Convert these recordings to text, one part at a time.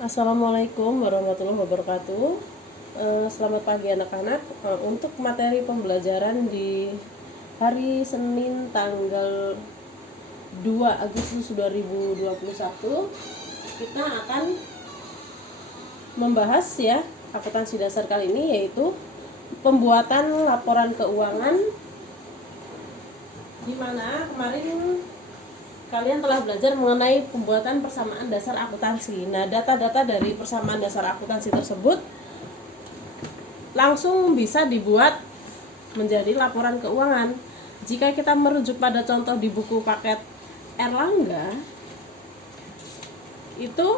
Assalamualaikum warahmatullahi wabarakatuh. Selamat pagi anak-anak. Untuk materi pembelajaran di hari Senin tanggal 2 Agustus 2021, kita akan membahas ya akuntansi dasar kali ini, yaitu pembuatan laporan keuangan, di mana kemarin kalian telah belajar mengenai pembuatan persamaan dasar akuntansi. Nah, data-data dari persamaan dasar akuntansi tersebut langsung bisa dibuat menjadi laporan keuangan. Jika kita merujuk pada contoh di buku paket Erlangga, itu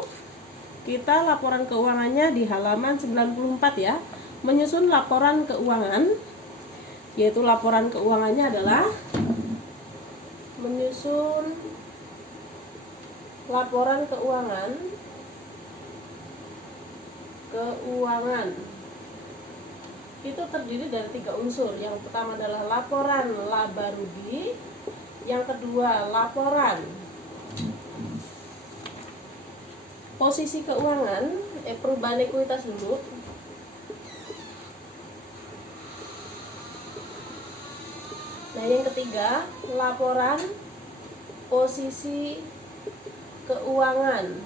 kita laporan keuangannya di halaman 94 ya. Menyusun laporan keuangan, yaitu laporan keuangannya adalah menyusun laporan keuangan itu terdiri dari 3 unsur. Yang pertama adalah laporan laba rugi, yang kedua laporan posisi keuangan, perubahan ekuitas dulu, nah yang ketiga laporan posisi keuangan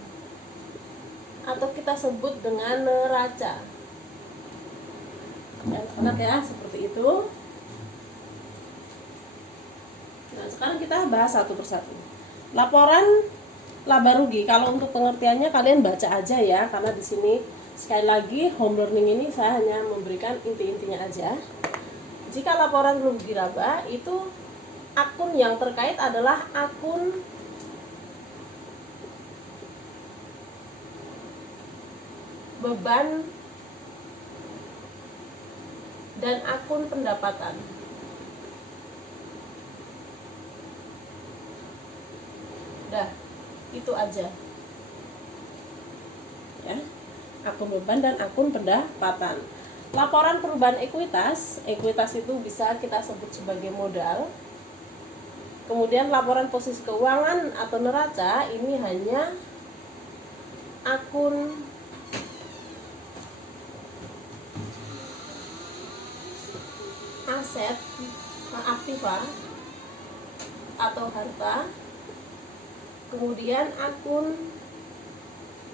atau kita sebut dengan neraca. Ya, seperti itu. Nah, sekarang kita bahas satu persatu. Laporan laba rugi, kalau untuk pengertiannya kalian baca aja ya, karena di sini sekali lagi home learning ini saya hanya memberikan inti-intinya aja. Jika laporan rugi laba itu akun yang terkait adalah akun beban dan akun pendapatan. Dah, itu aja. Ya. Akun beban dan akun pendapatan. Laporan perubahan ekuitas itu bisa kita sebut sebagai modal. Kemudian laporan posisi keuangan atau neraca ini hanya akun aset aktiva atau harta, kemudian akun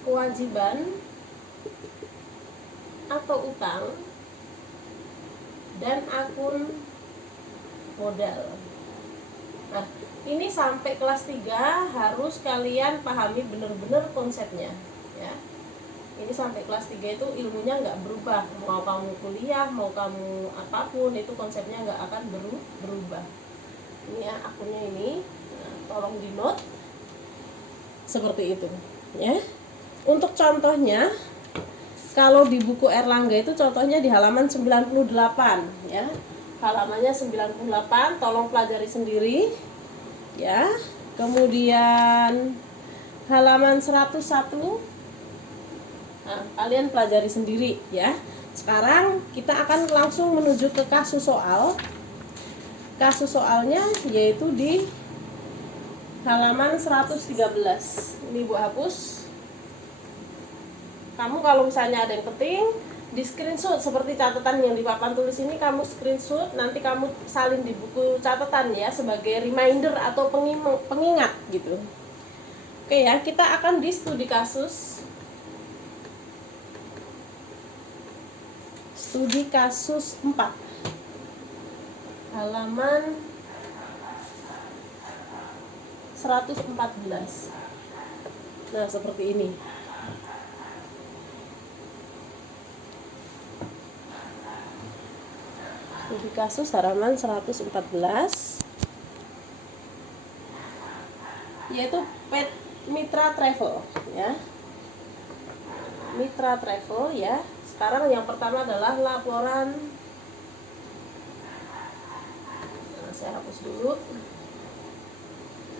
kewajiban atau utang, dan akun modal. Nah, ini sampai kelas 3 harus kalian pahami benar-benar konsepnya ya. Ini sampai kelas 3 itu ilmunya nggak berubah. Mau kamu kuliah, mau kamu apapun, itu konsepnya nggak akan berubah. Ini ya akunnya ini. Nah, tolong di note seperti itu ya. Untuk contohnya, kalau di buku Erlangga itu contohnya di halaman 98 ya. Halamannya 98, tolong pelajari sendiri ya. Kemudian halaman 101, nah, kalian pelajari sendiri ya. Sekarang kita akan langsung menuju ke kasus soal. Kasus soalnya yaitu di halaman 113. Ini Ibu hapus. Kamu kalau misalnya ada yang penting, di screenshot seperti catatan yang di papan tulis ini, kamu screenshot, nanti kamu salin di buku catatan ya, sebagai reminder atau pengingat gitu. Oke ya, kita akan di studi kasus. Studi kasus 4, halaman 114. Nah, seperti ini. Studi kasus halaman 114, yaitu Mitra Travel ya. Mitra Travel ya. Sekarang yang pertama adalah laporan. Nah, saya hapus dulu.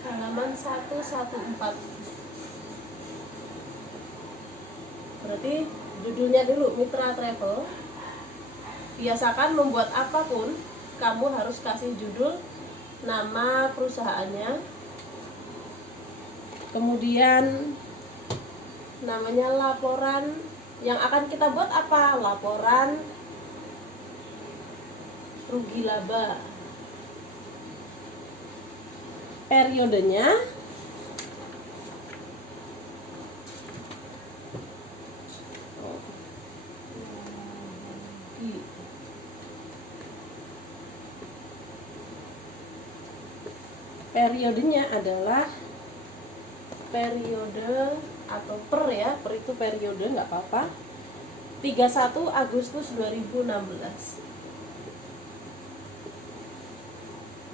Halaman 114. Berarti judulnya dulu Mitra Travel. Biasakan membuat apapun, kamu harus kasih judul, nama perusahaannya, kemudian namanya laporan yang akan kita buat apa? Laporan rugi laba. Periodenya periodenya adalah periode atau per ya, per itu periode nggak apa-apa, 31 Agustus 2016.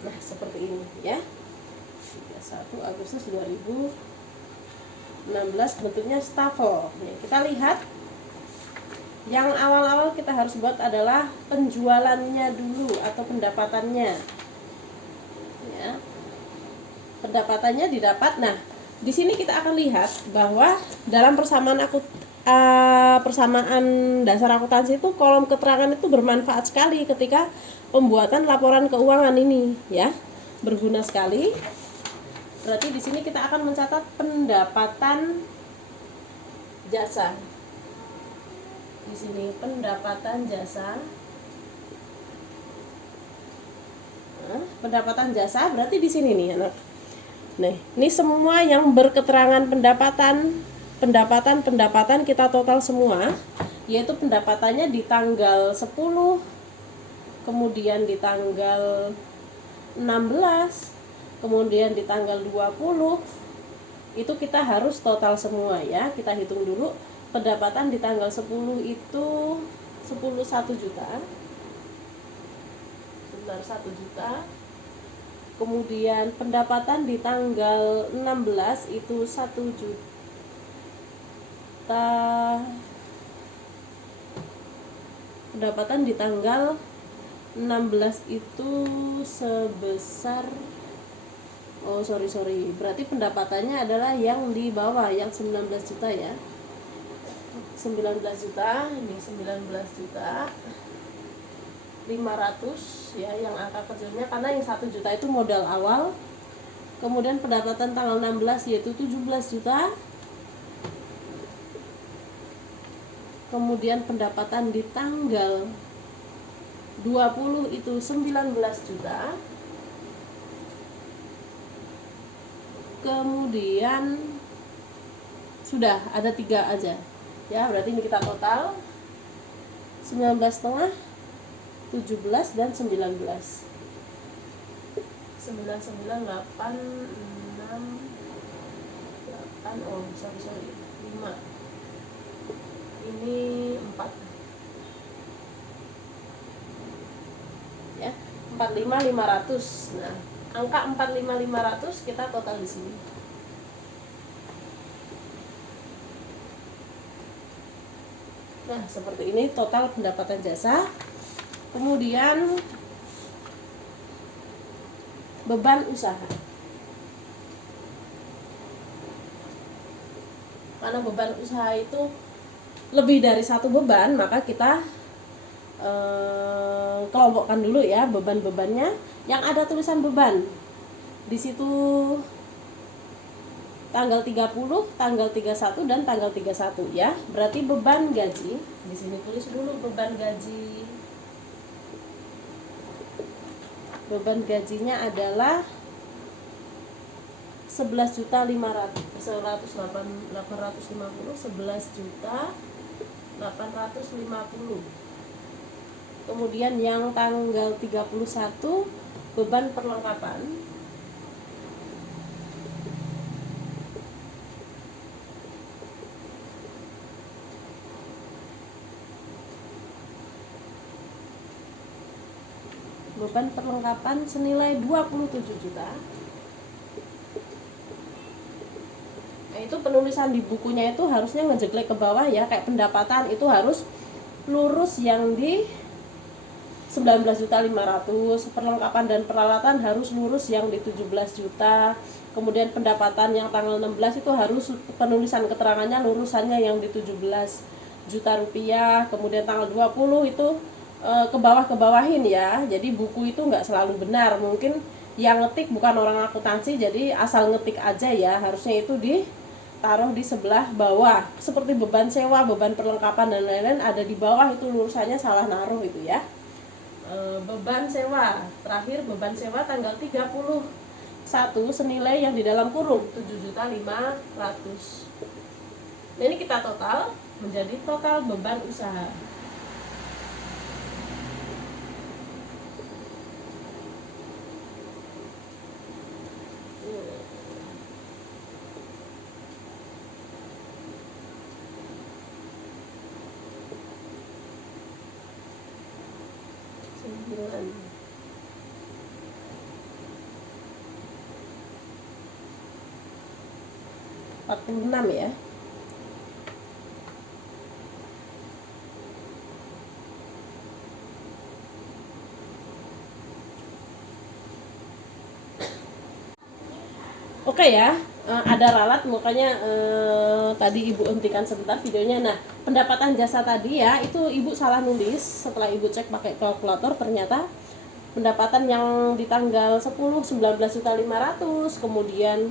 Nah seperti ini ya, 31 Agustus 2016, bentuknya stafel. Nih, kita lihat yang awal-awal kita harus buat adalah penjualannya dulu atau pendapatannya ya. Pendapatannya didapat. Nah, di sini kita akan lihat bahwa dalam persamaan dasar akuntansi itu kolom keterangan itu bermanfaat sekali ketika pembuatan laporan keuangan ini ya. Berguna sekali. Berarti di sini kita akan mencatat pendapatan jasa. Di sini pendapatan jasa. Nah, pendapatan jasa berarti di sini nih anak. Nah, ini semua yang berketerangan pendapatan kita total semua, yaitu pendapatannya di tanggal 10, kemudian di tanggal 16, kemudian di tanggal 20. Itu kita harus total semua ya. Kita hitung dulu. Pendapatan di tanggal 10 itu 1 juta. Sebentar, 1 juta. Kemudian pendapatan di tanggal 16 itu 1 juta. Pendapatan di tanggal 16 itu sebesar berarti pendapatannya adalah yang di bawah, yang 19 juta ya. 19 juta, ini 19 juta 500 ya, yang angka kecilnya karena yang 1 juta itu modal awal. Kemudian pendapatan tanggal 16 yaitu 17 juta. Kemudian pendapatan di tanggal 20 itu 19 juta. Kemudian sudah ada 3 aja ya, berarti ini kita total 19,5, 17 dan 19. 998 6 8 5. Ini 4. Ya, 45.500. Nah, angka 45.500 kita total di sini. Nah, seperti ini total pendapatan jasa. Kemudian beban usaha. Karena beban usaha itu lebih dari 1 beban, maka kita kelompokkan dulu ya beban-bebannya. Yang ada tulisan beban di situ tanggal 30, tanggal 31 dan tanggal 31 ya. Berarti beban gaji di sini tulis dulu beban gaji. Beban gajinya adalah 11.850, 11.850. Kemudian yang tanggal 31 beban perlengkapan. Beban perlengkapan senilai 27 juta. Nah, itu penulisan di bukunya itu harusnya ngejeglek ke bawah ya, kayak pendapatan itu harus lurus yang di 19.500.000, perlengkapan dan peralatan harus lurus yang di 17 juta. Kemudian pendapatan yang tanggal 16 itu harus penulisan keterangannya lurusannya yang di 17 juta rupiah. Kemudian tanggal 20 itu ke bawah-kebawahin ya. Jadi buku itu nggak selalu benar. Mungkin yang ngetik bukan orang akuntansi, jadi asal ngetik aja ya. Harusnya itu taruh di sebelah bawah. Seperti beban sewa, beban perlengkapan dan lain-lain ada di bawah, itu lurusannya salah naruh itu ya. Beban sewa, terakhir beban sewa tanggal 31 senilai yang di dalam kurung 7.500.000. Nah, ini kita total menjadi total beban usaha. $46 ya. Oke ya, ada ralat makanya tadi ibu hentikan sebentar videonya. Nah, pendapatan jasa tadi ya, itu ibu salah nulis. Setelah ibu cek pakai kalkulator, ternyata pendapatan yang di tanggal 10 19.500.000, kemudian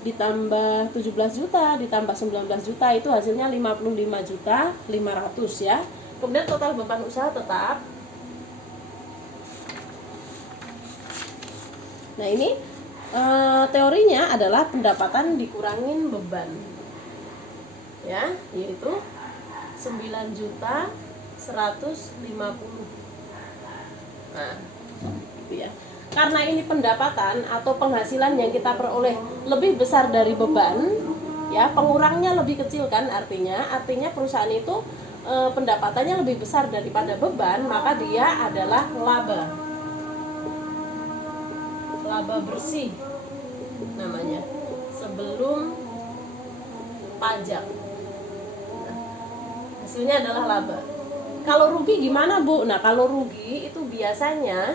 ditambah 17 juta, ditambah 19 juta, itu hasilnya 55.500.000 ya. Kemudian total beban usaha tetap. Nah, ini teorinya adalah pendapatan dikurangin beban ya, yaitu 9.150.000. Nah, gitu ya. Karena ini pendapatan atau penghasilan yang kita peroleh lebih besar dari beban ya, pengurangnya lebih kecil kan, artinya perusahaan itu pendapatannya lebih besar daripada beban, maka dia adalah laba bersih namanya, sebelum pajak. Nah, hasilnya adalah laba. Kalau rugi gimana, Bu? Nah, kalau rugi itu biasanya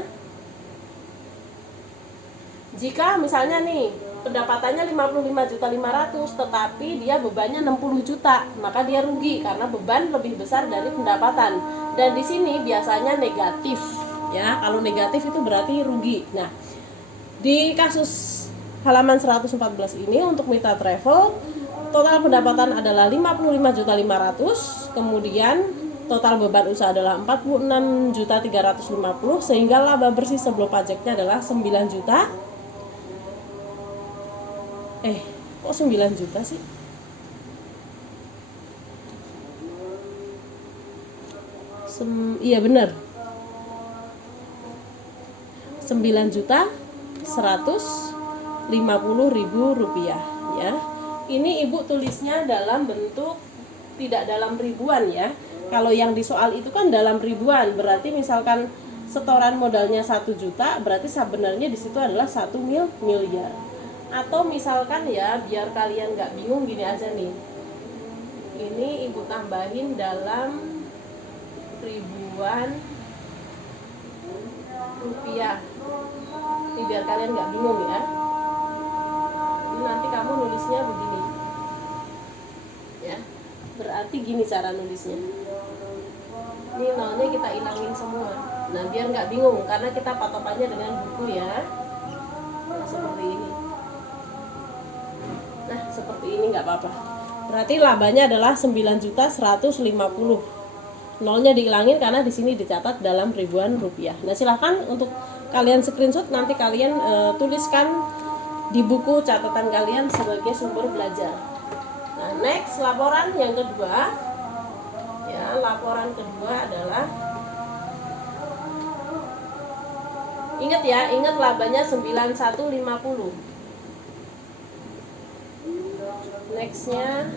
jika misalnya nih pendapatannya 55.500.000 tetapi dia bebannya 60 juta, maka dia rugi karena beban lebih besar dari pendapatan. Dan di sini biasanya negatif ya. Kalau negatif itu berarti rugi. Nah, di kasus halaman 114 ini untuk Mitra Travel total pendapatan adalah 55.500.000, kemudian total beban usaha adalah 46.350.000, sehingga laba bersih sebelum pajaknya adalah 9 juta. Kok 9 juta sih? Iya benar. 9.150.000 rupiah ya. Ini ibu tulisnya dalam bentuk tidak dalam ribuan ya. Kalau yang di soal itu kan dalam ribuan, berarti misalkan setoran modalnya 1 juta, berarti sebenarnya di situ adalah 1 miliar. Atau misalkan ya, biar kalian nggak bingung, gini aja nih, ini ibu tambahin dalam ribuan rupiah. Ini biar kalian nggak bingung ya. Ini nanti kamu nulisnya begini ya, berarti gini cara nulisnya. Ini nolnya kita ilangin semua. Nah, biar nggak bingung, karena kita patokannya dengan buku ya. Nah, seperti ini. Nah, seperti ini nggak apa-apa. Berarti labanya adalah 9.150.000. Nolnya diilangin karena di sini dicatat dalam ribuan rupiah. Nah, silahkan untuk kalian screenshot, nanti kalian tuliskan di buku catatan kalian sebagai sumber belajar. Nah, next laporan yang kedua. Ya, laporan kedua adalah, ingat ya, ingat labanya 9150. Nextnya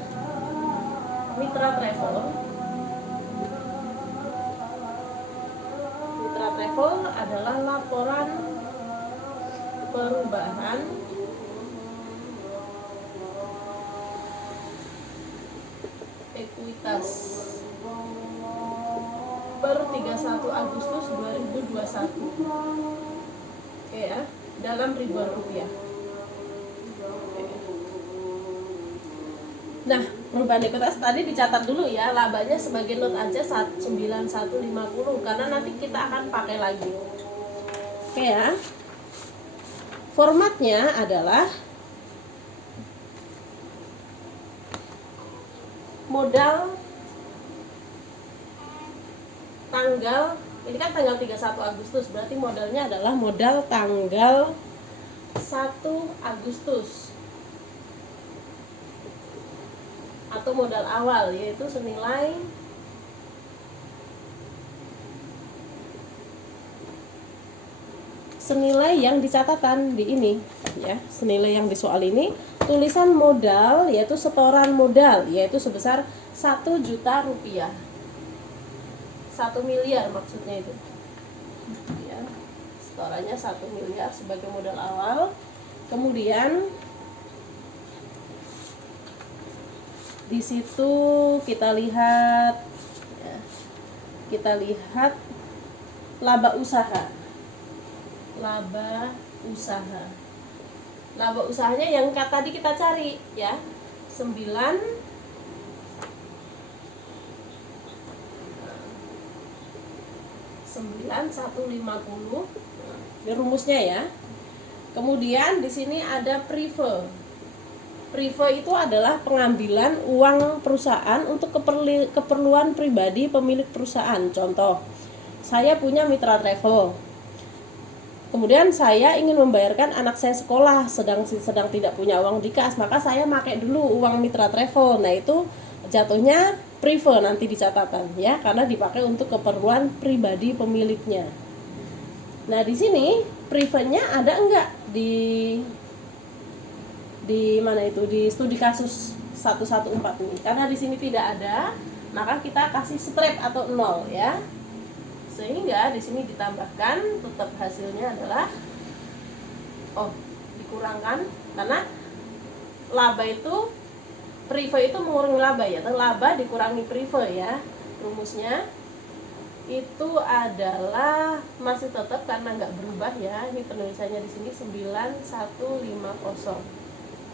Mitra Travel. Mitra Travel adalah laporan perubahan ekuitas per 31 Agustus 2021. Oke ya, dalam ribuan rupiah. Nah, perubahan ekuitas tadi dicatat dulu ya, labanya sebagai not aja 9150 karena nanti kita akan pakai lagi. Oke ya. Formatnya adalah modal tanggal, ini kan tanggal 31 Agustus, berarti modalnya adalah modal tanggal 1 Agustus atau modal awal, yaitu senilai yang dicatatan di ini ya, senilai yang di soal ini tulisan modal yaitu setoran modal yaitu sebesar 1 juta rupiah, 1 miliar maksudnya itu ya, setorannya 1 miliar sebagai modal awal. Kemudian di situ kita lihat ya, laba usaha. Laba usahanya yang tadi kita cari ya, 9.150. Ini rumusnya ya. Kemudian di sini ada prive. Prive itu adalah pengambilan uang perusahaan untuk keperluan pribadi pemilik perusahaan. Contoh, saya punya mitra travel. Kemudian saya ingin membayarkan anak saya sekolah, sedang tidak punya uang di kas, maka saya pakai dulu uang mitra travel. Nah, itu jatuhnya prive nanti di catatan ya, karena dipakai untuk keperluan pribadi pemiliknya. Nah, di sini prive-nya ada enggak di mana itu, di studi kasus 114 ini? Karena di sini tidak ada, maka kita kasih straight atau 0 ya. Sehingga di sini ditambahkan, tetap hasilnya adalah dikurangkan, karena laba itu, prive itu mengurangi laba ya, atau laba dikurangi prive ya. Rumusnya itu adalah masih tetap karena nggak berubah ya. Ini penulisannya di sini 9150.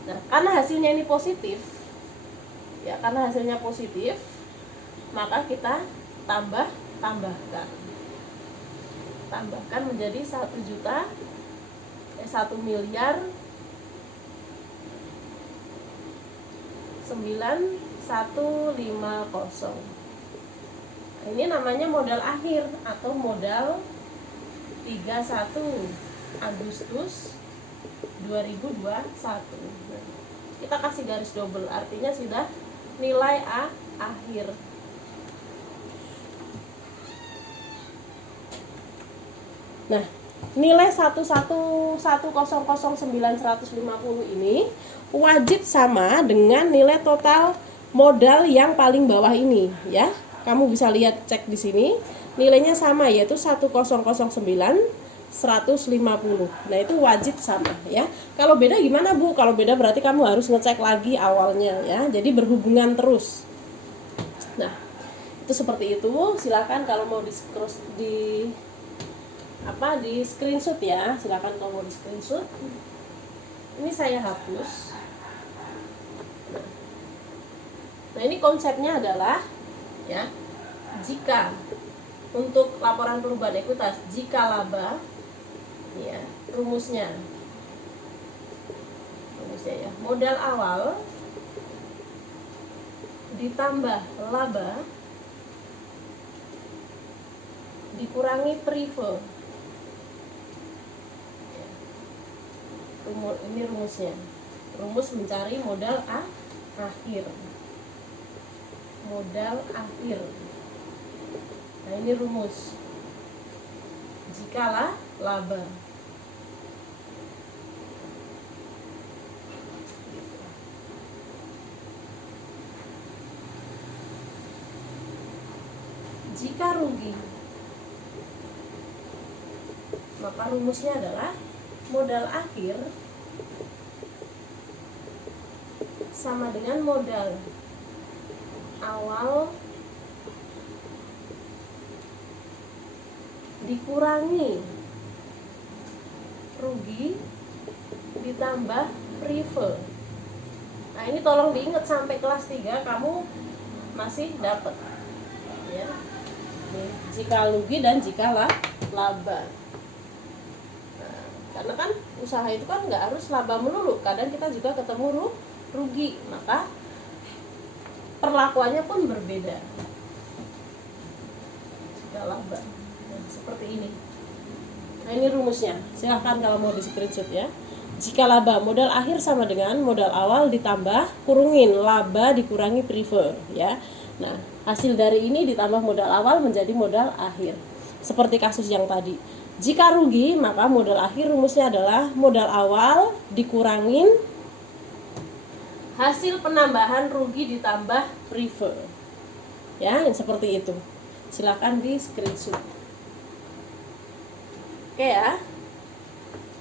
Nah, karena hasilnya ini positif ya, karena hasilnya positif, maka kita tambahkan menjadi 1 miliar 9150. Nah, ini namanya modal akhir atau modal 31 Agustus 2021. Kita kasih garis double, artinya sudah nilai akhir. Nah, nilai 1000950 ini wajib sama dengan nilai total modal yang paling bawah ini ya. Kamu bisa lihat, cek di sini nilainya sama, yaitu 1000150. Nah, itu wajib sama ya. Kalau beda gimana, Bu? Kalau beda berarti kamu harus ngecek lagi awalnya ya. Jadi berhubungan terus. Nah, itu seperti itu. Silakan kalau mau di screenshot ya, silakan kalau mau di screenshot. Ini saya hapus. Nah, ini konsepnya adalah ya, jika untuk laporan perubahan ekuitas, jika laba ya, rumusnya ya, modal awal ditambah laba dikurangi prive. Ini rumusnya, rumus mencari modal akhir. Nah, ini rumus jikalah laba. Jika rugi, maka rumusnya adalah modal akhir sama dengan modal awal dikurangi rugi ditambah prive. Nah, ini tolong diingat sampai kelas 3 kamu masih dapat ya. Jika rugi dan jika laba. Nah, karena kan usaha itu kan nggak harus laba melulu, kadang kita juga ketemu rugi, maka perlakuannya pun berbeda. Jika laba, nah, seperti ini. Nah, ini rumusnya, silahkan kalau mau di screenshot ya. Jika laba modal akhir sama dengan modal awal ditambah kurungin laba dikurangi prefer ya. Nah, hasil dari ini ditambah modal awal menjadi modal akhir. Seperti kasus yang tadi. Jika rugi, maka modal akhir rumusnya adalah modal awal dikurangin hasil penambahan rugi ditambah prefer. Ya, yang seperti itu. Silakan di screenshot. Oke ya.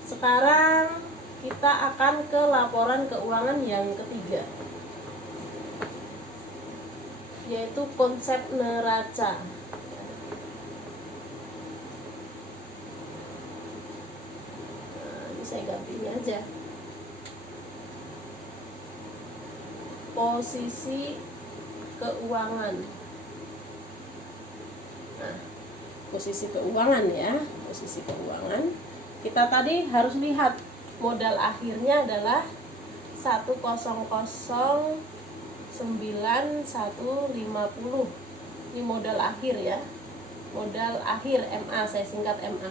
Sekarang kita akan ke laporan keuangan yang ketiga, yaitu konsep neraca. Nah, ini saya ganti ini aja. Posisi keuangan. Nah, posisi keuangan ya, posisi keuangan. Kita tadi harus lihat modal akhirnya adalah 1009150. Ini modal akhir ya. Modal akhir MA, saya singkat MA.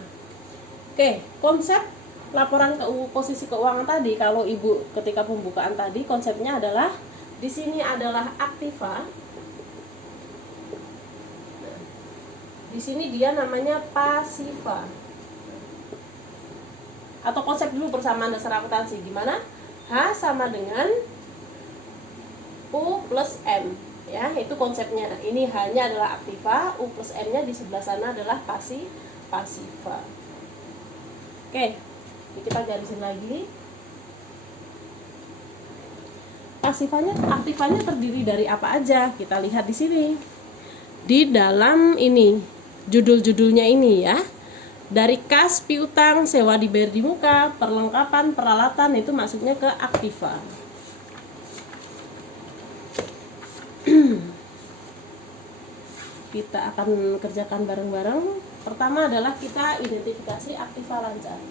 Oke, konsep laporan posisi keuangan tadi, kalau Ibu ketika pembukaan tadi konsepnya adalah di sini adalah aktiva. Nah, di sini dia namanya pasiva. Atau konsep dulu persamaan dasar akuntansi gimana? H sama dengan U plus M ya, itu konsepnya. Ini H-nya adalah aktiva, U plus M-nya di sebelah sana adalah pasiva. Oke, ini kita garisin lagi. Aktivanya terdiri dari apa aja? Kita lihat di sini. Di dalam ini, judul-judulnya ini ya. Dari kas, piutang, sewa dibayar di muka, perlengkapan, peralatan, itu masuknya ke aktiva. Kita akan kerjakan bareng-bareng. Pertama adalah kita identifikasi aktiva lancar.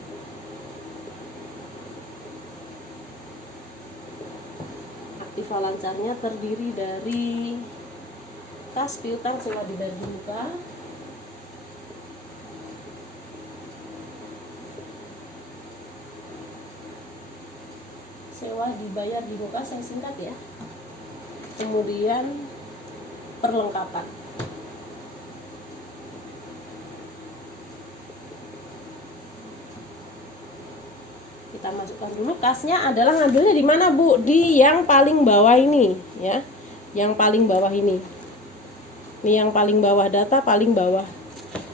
Aktiva lancarnya terdiri dari kas, piutang, sewa dibayar di muka, sewa dibayar di muka, saya singkat ya. Kemudian perlengkapan. Kita masukkan dulu. Kasnya adalah ngambilnya di mana, Bu? Di yang paling bawah ini ya. Yang paling bawah ini. Ini yang paling bawah, data paling bawah.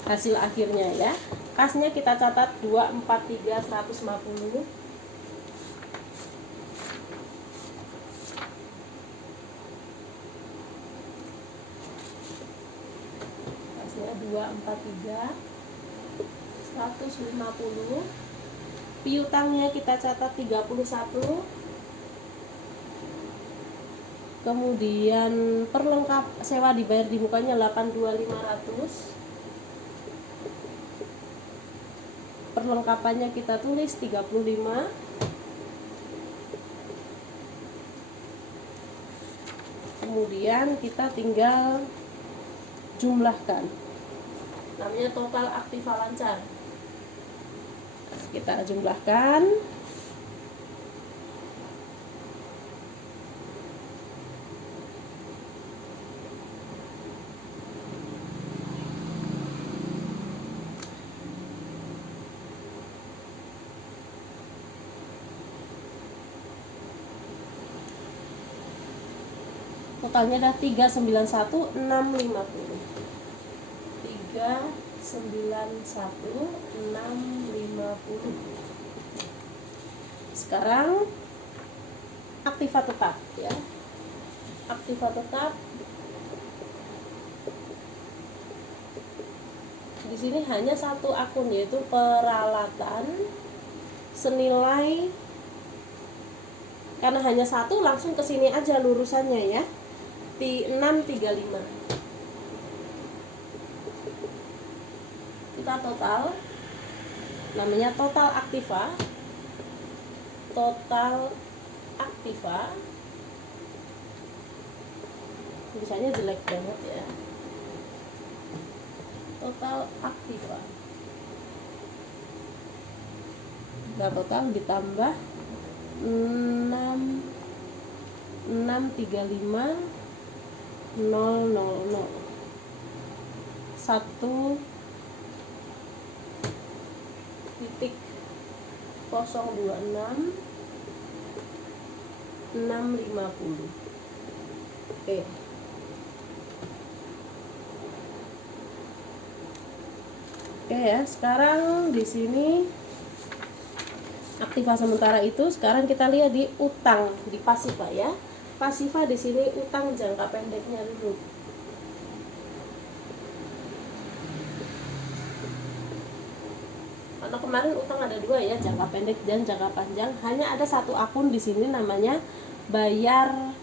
Hasil akhirnya ya. Kasnya kita catat 243.150. Kasnya 243.150. Piutangnya kita catat 31. Kemudian perlengkap sewa dibayar di mukanya 82.500. Perlengkapannya kita tulis 35. Kemudian kita tinggal jumlahkan. Namanya total aktiva lancar. Kita jumlahkan. Totalnya ada 391.650. 391.650. Sekarang aktiva tetap ya. Aktiva tetap di sini hanya satu akun, yaitu peralatan, senilai, karena hanya satu langsung ke sini aja lurusannya ya. 635. Kita total, namanya total aktiva. Total aktiva tulisannya jelek banget ya. Total aktiva. Nah, total ditambah 635 000 1.026 650. Oke. Oke ya, sekarang di sini aktiva sementara itu. Sekarang kita lihat di utang di pasiva ya. Pasiva di sini utang jangka pendeknya dulu. Karena kemarin utang ada dua ya, jangka pendek dan jangka panjang. Hanya ada satu akun di sini namanya bayar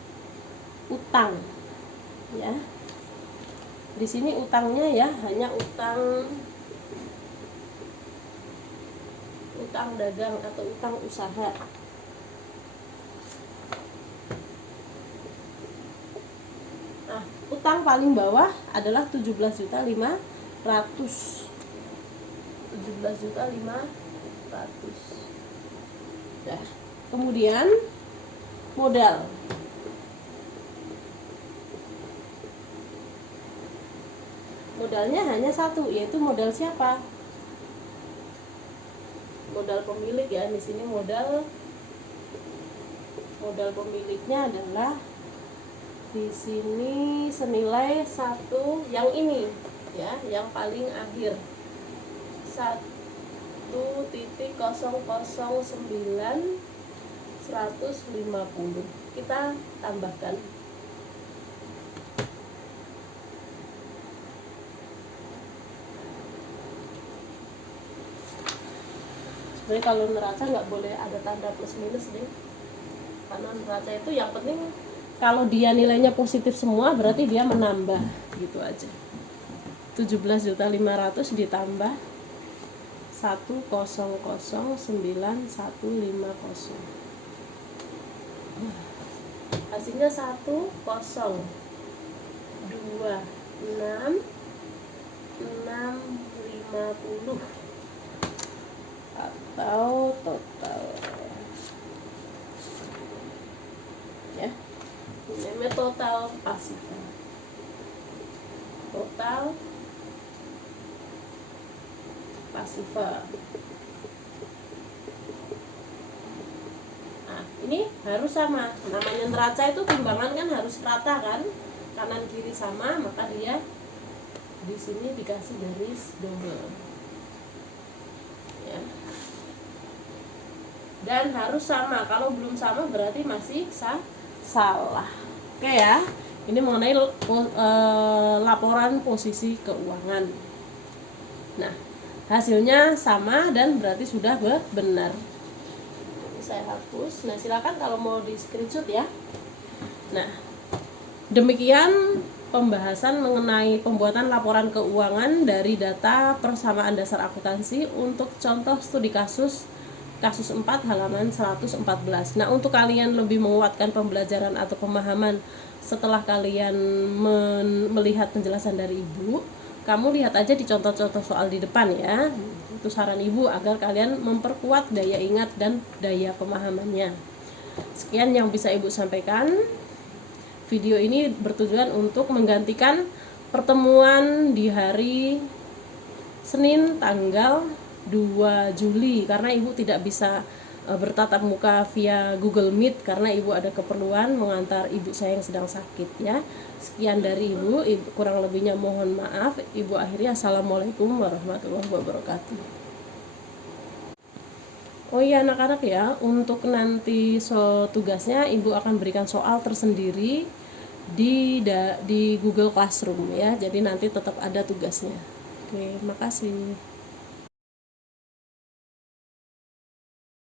utang ya. Di sini utangnya ya hanya utang dagang atau utang usaha. Nah, utang paling bawah adalah 17.500. 17.500. Nah, kemudian modal. Modalnya hanya satu, yaitu modal siapa? Modal pemilik ya. Di sini modal pemiliknya adalah di sini senilai 1 yang ini ya, yang paling akhir 1.009.150. Kita tambahkan. Sebenarnya kalau neraca nggak boleh ada tanda plus minus deh, karena neraca itu yang penting kalau dia nilainya positif semua berarti dia menambah gitu aja. 17.500 ditambah 1.009.150. Hasilnya 1.026.650 atau total ya, ini total pasiva. Total pasiva. Nah, ini harus sama. Namanya neraca itu timbangan kan harus rata kan, kanan kiri sama, maka dia di sini dikasih garis double. Ya. Dan harus sama. Kalau belum sama berarti masih salah. Oke ya. Ini mengenai laporan posisi keuangan. Nah, hasilnya sama dan berarti sudah benar. Ini saya hapus. Nah, silakan kalau mau di screenshot ya. Nah, demikian pembahasan mengenai pembuatan laporan keuangan dari data persamaan dasar akuntansi untuk contoh studi kasus 4 halaman 114. Nah, untuk kalian lebih menguatkan pembelajaran atau pemahaman setelah kalian melihat penjelasan dari Ibu, kamu lihat aja di contoh-contoh soal di depan ya. Itu saran Ibu agar kalian memperkuat daya ingat dan daya pemahamannya. Sekian yang bisa Ibu sampaikan. Video ini bertujuan untuk menggantikan pertemuan di hari Senin tanggal 2 Juli karena Ibu tidak bisa bertatap muka via Google Meet karena Ibu ada keperluan mengantar ibu saya yang sedang sakit ya. Sekian dari Ibu, kurang lebihnya mohon maaf. Ibu akhiri, assalamualaikum warahmatullahi wabarakatuh. Oh iya anak-anak ya, untuk nanti tugasnya Ibu akan berikan soal tersendiri di Google Classroom ya. Jadi nanti tetap ada tugasnya. Oke, makasih.